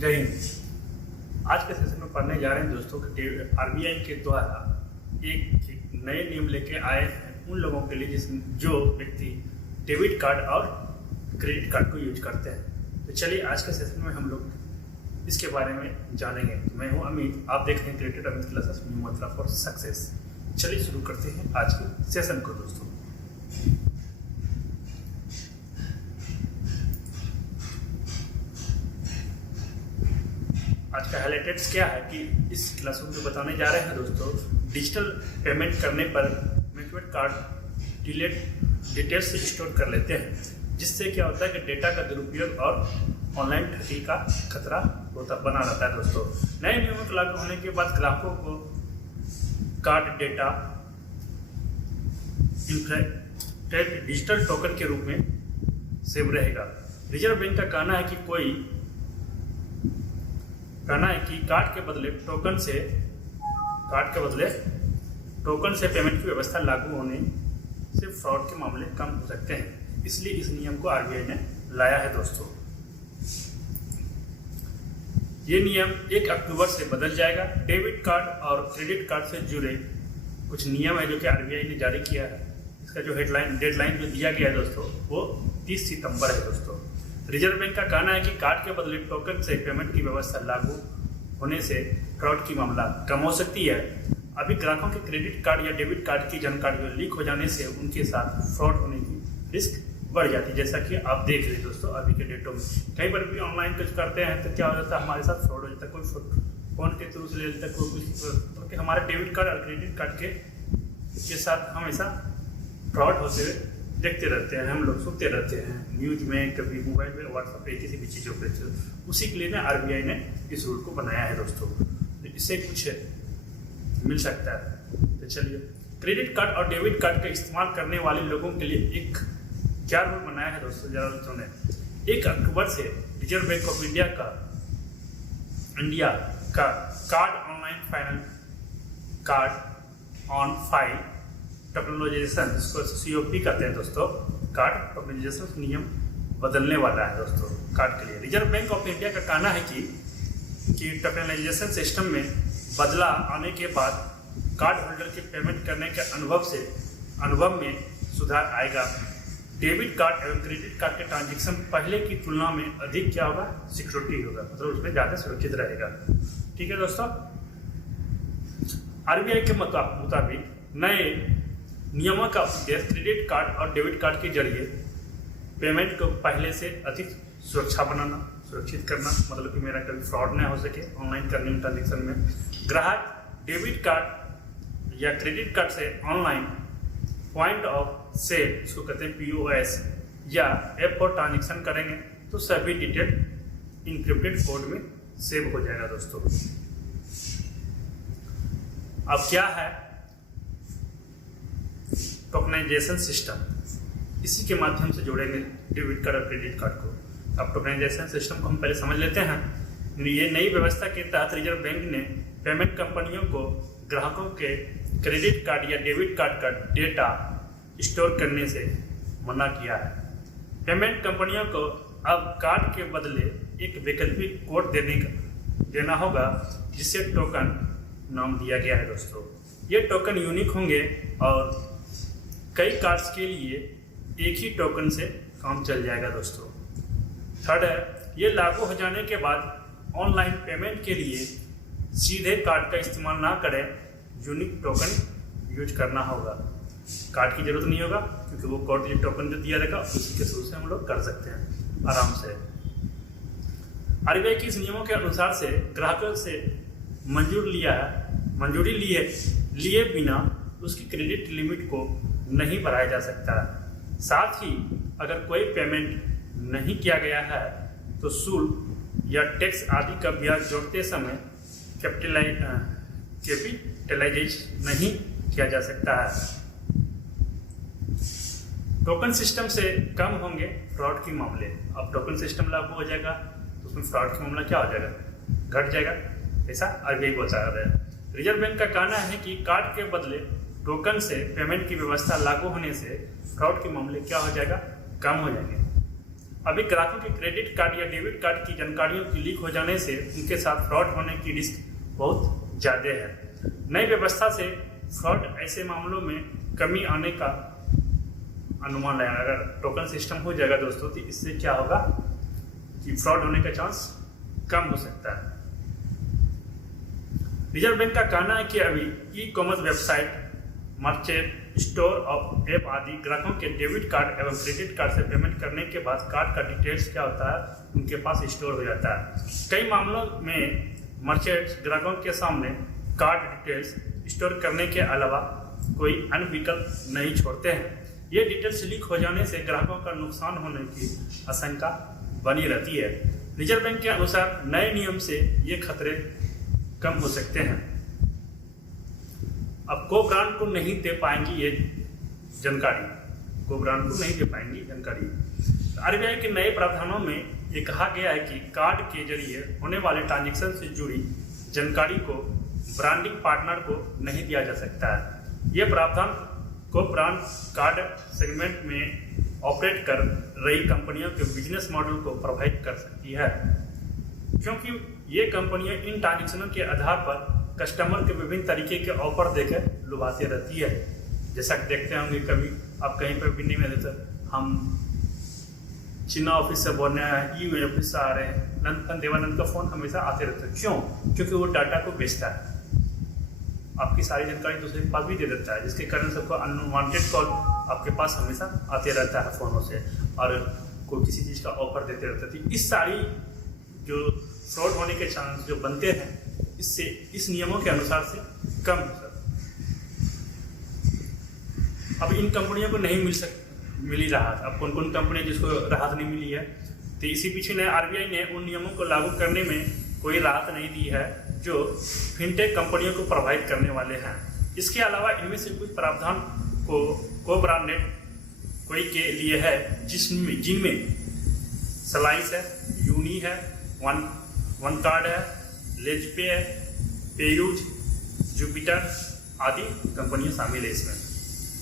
जय हिंद। आज के सेशन में पढ़ने जा रहे हैं दोस्तों कि आरबीआई के द्वारा एक नए नियम लेके आए हैं उन लोगों के लिए जो व्यक्ति डेबिट कार्ड और क्रेडिट कार्ड को यूज करते हैं। तो चलिए आज के सेशन में हम लोग इसके बारे में जानेंगे। मैं हूं अमित, आप देख रहे हैं क्रिएटेड अमित क्लासेस, न्यू मतलब फॉर सक्सेस। चलिए शुरू करते हैं आज के सेशन को दोस्तों। आज का हाईलाइटेड्स क्या है कि इस क्लासरूम में बताने जा रहे हैं दोस्तों, डिजिटल पेमेंट करने पर मैक्रोवेट कार्ड डिटेल्स स्टोर कर लेते हैं, जिससे क्या होता है कि डेटा का दुरुपयोग और ऑनलाइन ठगी का खतरा बना रहता है दोस्तों। नए नियमों के लागू होने के बाद ग्राहकों को कार्ड डेटा डिजिटल टोकन के रूप में सेव रहेगा। रिजर्व बैंक का कहना है कि कार्ड के बदले टोकन से पेमेंट की व्यवस्था लागू होने से फ्रॉड के मामले कम हो सकते हैं, इसलिए इस नियम को आरबीआई ने लाया है दोस्तों। ये नियम 1 अक्टूबर से बदल जाएगा। डेबिट कार्ड और क्रेडिट कार्ड से जुड़े कुछ नियम है जो कि आरबीआई ने जारी किया है। इसका जो डेडलाइन जो दिया गया है दोस्तों वो 30 सितंबर है दोस्तों। रिजर्व बैंक का कहना है कि कार्ड के बदले टोकन से पेमेंट की व्यवस्था लागू होने से फ्रॉड की मामला कम हो सकती है। अभी ग्राहकों के क्रेडिट कार्ड या डेबिट कार्ड की जानकारी लीक हो जाने से उनके साथ फ्रॉड होने की रिस्क बढ़ जाती है। जैसा कि आप देख रहे हैं दोस्तों, अभी के डेटों में कई बार भी ऑनलाइन कुछ करते हैं तो क्या हो जाता है, हमारे साथ फ्रॉड हो जाता है। कोई फोन के थ्रू से ले लेता है, कोई कुछ हमारे डेबिट कार्ड और क्रेडिट कार्ड के साथ हमेशा फ्रॉड होते हुए देखते रहते हैं, हम लोग सुनते रहते हैं न्यूज में, कभी मोबाइल में, व्हाट्सएप पे, किसी भी चीज़ों पे। उसी के लिए आरबीआई ने इस रूल को बनाया है दोस्तों, तो इससे कुछ मिल सकता है। तो चलिए, क्रेडिट कार्ड और डेबिट कार्ड का इस्तेमाल करने वाले लोगों के लिए एक क्या रूल बनाया है दोस्तों, जरा सुने। 1 अक्टूबर से रिजर्व बैंक ऑफ इंडिया का card online final card on file tokenization, जिसको सीओपी कहते हैं दोस्तों, कार्ड टोकनाइजेशन नियम बदलने वाला है दोस्तों कार्ड के लिए। रिजर्व बैंक ऑफ इंडिया का कहना है कि टोकनाइजेशन सिस्टम में बदला आने के बाद कार्ड होल्डर के पेमेंट करने के अनुभव में सुधार आएगा। डेबिट कार्ड एवं क्रेडिट कार्ड के ट्रांजेक्शन पहले की तुलना में अधिक क्या होगा, सिक्योरिटी होगा, मतलब उसमें ज़्यादा सुरक्षित रहेगा। ठीक है दोस्तों, आरबीआई के मुताबिक नए नियमों का उद्देश्य क्रेडिट कार्ड और डेबिट कार्ड के जरिए पेमेंट को पहले से अधिक सुरक्षित करना, मतलब कि मेरा कभी फ्रॉड न हो सके ऑनलाइन करने में, ट्रांजेक्शन में। ग्राहक डेबिट कार्ड या क्रेडिट कार्ड से ऑनलाइन पॉइंट ऑफ सेल, इसको कहते हैं POS, या ऐप पर ट्रांजेक्शन करेंगे तो सभी डिटेल इनक्रिप्टेड कोड में सेव हो जाएगा दोस्तों। अब क्या है टोकनाइजेशन सिस्टम, इसी के माध्यम से जोड़ेंगे डेबिट कार्ड और क्रेडिट कार्ड को। अब टोकनाइजेशन सिस्टम को हम पहले समझ लेते हैं। ये नई व्यवस्था के तहत रिजर्व बैंक ने पेमेंट कंपनियों को ग्राहकों के क्रेडिट कार्ड या डेबिट कार्ड का डेटा स्टोर करने से मना किया है। पेमेंट कंपनियों को अब कार्ड के बदले एक वैकल्पिक कोड देना होगा, जिसे टोकन नाम दिया गया है दोस्तों। ये टोकन यूनिक होंगे और कई कार्ड्स के लिए एक ही टोकन से काम चल जाएगा दोस्तों। थर्ड है, ये लागू हो जाने के बाद ऑनलाइन पेमेंट के लिए सीधे कार्ड का इस्तेमाल ना करें, यूनिक टोकन यूज करना होगा। कार्ड की जरूरत नहीं होगा क्योंकि वो कोड टोकन जो दिया रहेगा उसी के थ्रू से हम लोग कर सकते हैं आराम से। आरबीआई के इस नियमों के अनुसार से ग्राहकों से मंजूरी लिए बिना उसकी क्रेडिट लिमिट को नहीं बढ़ाया जा सकता। साथ ही अगर कोई पेमेंट नहीं किया गया है तो शुल्क या टैक्स आदि का ब्याज जोड़ते समय कैपिटलाइज नहीं किया जा सकता है। टोकन सिस्टम से कम होंगे फ्रॉड के मामले। अब टोकन सिस्टम लागू हो जाएगा तो उसमें फ्रॉड का मामला क्या हो जाएगा, घट जाएगा, ऐसा आरबीआई बता रहा है। रिजर्व बैंक का कहना है कि कार्ड के बदले टोकन से पेमेंट की व्यवस्था लागू होने से फ्रॉड के मामले क्या हो जाएगा, कम हो जाएंगे। अभी ग्राहकों के क्रेडिट कार्ड या डेबिट कार्ड की जानकारियों की लीक हो जाने से उनके साथ फ्रॉड होने की रिस्क बहुत ज़्यादा है। नई व्यवस्था से फ्रॉड ऐसे मामलों में कमी आने का अनुमान लगाया। अगर टोकन सिस्टम हो जाएगा दोस्तों तो इससे क्या होगा कि फ्रॉड होने का चांस कम हो सकता है। रिजर्व बैंक का कहना है कि अभी e commerce website, merchant store और ऐप आदि ग्राहकों के डेबिट कार्ड एवं क्रेडिट कार्ड से पेमेंट करने के बाद कार्ड का डिटेल्स क्या होता है उनके पास स्टोर हो जाता है। कई मामलों में मर्चेंट्स ग्राहकों के सामने कार्ड डिटेल्स स्टोर करने के अलावा कोई अन्य विकल्प नहीं छोड़ते हैं। ये डिटेल्स लीक हो जाने से ग्राहकों का नुकसान होने की आशंका बनी रहती है। रिजर्व बैंक के अनुसार नए नियम से ये खतरे कम हो सकते हैं। अब को ब्रांड को नहीं दे पाएंगी ये जानकारी, को ब्रांड को नहीं दे पाएंगी जानकारी। आरबीआई के नए प्रावधानों में ये कहा गया है कि कार्ड के जरिए होने वाले ट्रांजैक्शन से जुड़ी जानकारी को ब्रांडिंग पार्टनर को नहीं दिया जा सकता है। ये प्रावधान को ब्रांड कार्ड सेगमेंट में ऑपरेट कर रही कंपनियों के बिजनेस मॉडल को प्रभावित कर सकती है, क्योंकि ये कंपनियां इन ट्रांजैक्शनों के आधार पर कस्टमर के विभिन्न तरीके के ऑफर देकर लुभाती रहती है। जैसा कि देखते होंगे कभी आप कहीं पर भी नहीं मिले तो हम चिन्ना ऑफिस से बोल रहे हैं, ई ऑफिस से आ रहे हैं, नंदन देवानंद का फ़ोन हमेशा आते रहता है। क्यों? क्योंकि वो डाटा को बेचता है, आपकी सारी जानकारी दूसरे के पास भी दे देता है, जिसके कारण सबको अनवांटेड कॉल आपके पास हमेशा आते रहता है फ़ोनों से और कोई किसी चीज़ का ऑफर देते रहते थे। इस सारी जो फ्रॉड होने के चांस जो बनते हैं इससे इस नियमों के अनुसार से कम हो सकता। अब इन कंपनियों को नहीं मिली राहत। अब कौन कौन कंपनी जिसको राहत नहीं मिली है, तो इसी पीछे ने आरबीआई ने उन नियमों को लागू करने में कोई राहत नहीं दी है जो फिनटेक कंपनियों को प्रभावित करने वाले हैं। इसके अलावा इनमें से कुछ प्रावधान को ब्रांडेड कोई के लिए है जिनमें स्लाइस है, यूनी है, वन कार्ड है, लेजपे है, पेयूज, जुपिटर आदि कंपनियां शामिल है इसमें।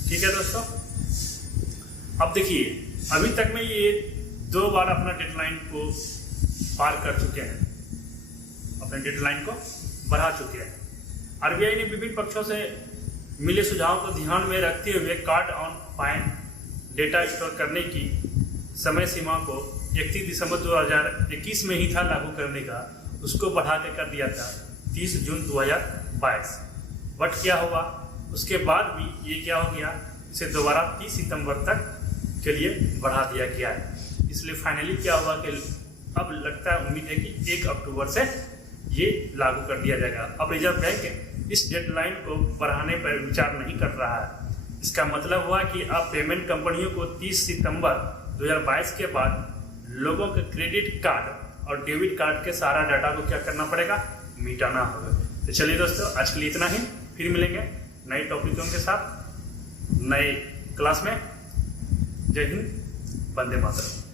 ठीक है दोस्तों, अब देखिए अभी तक में ये 2 बार अपना डेडलाइन को पार कर चुके हैं, अपने डेडलाइन को बढ़ा चुके हैं। आरबीआई ने विभिन्न पक्षों से मिले सुझावों को ध्यान में रखते हुए card on fine data store करने की समय सीमा को 31 दिसंबर 2021 में ही था लागू करने का, उसको बढ़ा के कर दिया था 30 जून 2022। बट क्या हुआ उसके बाद भी ये क्या हो गया, इसे दोबारा 30 सितंबर तक के लिए बढ़ा दिया गया है। इसलिए फाइनली क्या हुआ कि अब लगता है, उम्मीद है कि 1 अक्टूबर से ये लागू कर दिया जाएगा। अब रिजर्व बैंक इस डेडलाइन को बढ़ाने पर विचार नहीं कर रहा है। इसका मतलब हुआ कि अब पेमेंट कंपनियों को 30 सितंबर 2022 के बाद लोगों के क्रेडिट कार्ड और डेबिट कार्ड के सारा डाटा को क्या करना पड़ेगा, मिटाना होगा। तो चलिए दोस्तों, आज के लिए इतना ही। फिर मिलेंगे नए टॉपिकों के साथ नए क्लास में। जय हिंद, वंदे मातरम।